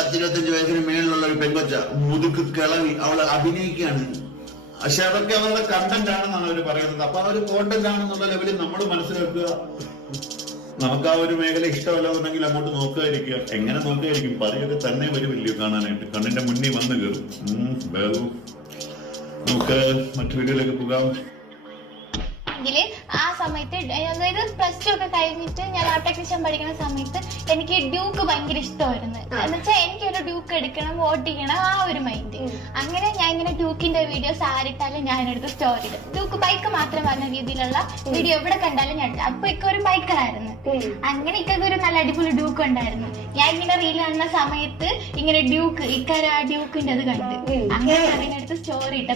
10-25 വയസ്സിന് മേളിലുള്ള ഒരു പെങ്കൊച്ച മുതുക്ക് കിളവി അവള് അഭിനയിക്കുകയാണ്. പക്ഷെ അതൊക്കെ അവരുടെ കണ്ടന്റ് ആണെന്നാണ് അവർ പറയുന്നത്. അപ്പൊ ആ ഒരു കോണ്ടന്റ് ആണെന്നുള്ള ലെവലിൽ നമ്മൾ മനസ്സിലാക്കുക. നമുക്ക് ആ ഒരു മേഖല ഇഷ്ടമല്ലാന്നുണ്ടെങ്കിൽ അങ്ങോട്ട് നോക്കാതിരിക്കുക. എങ്ങനെ നോക്കിയായിരിക്കും പറയുക തന്നെ വരുമില്ലയോ കാണാനായിട്ട്, കണ്ണിന്റെ മുന്നിൽ വന്ന് കയറും. നമുക്ക് മറ്റു വീഡിയോയിലേക്ക് പോകാം. ആ സമയത്ത് അതായത് പ്ലസ് 2 ഒക്കെ കഴിഞ്ഞിട്ട് ഞാൻ ആർട്ട് ടെക്നീഷ്യൻ പഠിക്കുന്ന സമയത്ത് എനിക്ക് ഡ്യൂക്ക് ഭയങ്കര ഇഷ്ടമായിരുന്നു. എന്നുവെച്ചാൽ എനിക്കൊരു ഡ്യൂക്ക് എടുക്കണം, ഓട്ടിക്കണം, ആ ഒരു മൈൻഡ്. അങ്ങനെ ഞാൻ ഇങ്ങനെ ഡ്യൂക്കിന്റെ വീഡിയോസ് ആരിട്ടാലും ഞാനെടുത്ത് സ്റ്റോറി ഇടും. ഡ്യൂക്ക് ബൈക്ക് മാത്രം പറഞ്ഞ രീതിയിലുള്ള വീഡിയോ എവിടെ കണ്ടാലും ഞാൻ ഇട്ടു. അപ്പൊ ഇക്ക ഒരു ബൈക്കറായിരുന്നു. അങ്ങനെ ഇക്കൊക്കെ ഒരു നല്ല അടിപൊളി ഡ്യൂക്ക് ഉണ്ടായിരുന്നു. ഞാൻ ഇങ്ങനെ റീൽ കാണുന്ന സമയത്ത് ഇങ്ങനെ ഡ്യൂക്ക് ഇക്കാര ആ ഡ്യൂക്കിന്റെ അത് കണ്ട് അങ്ങനെ അതിനടുത്ത് സ്റ്റോറി ഇട്ട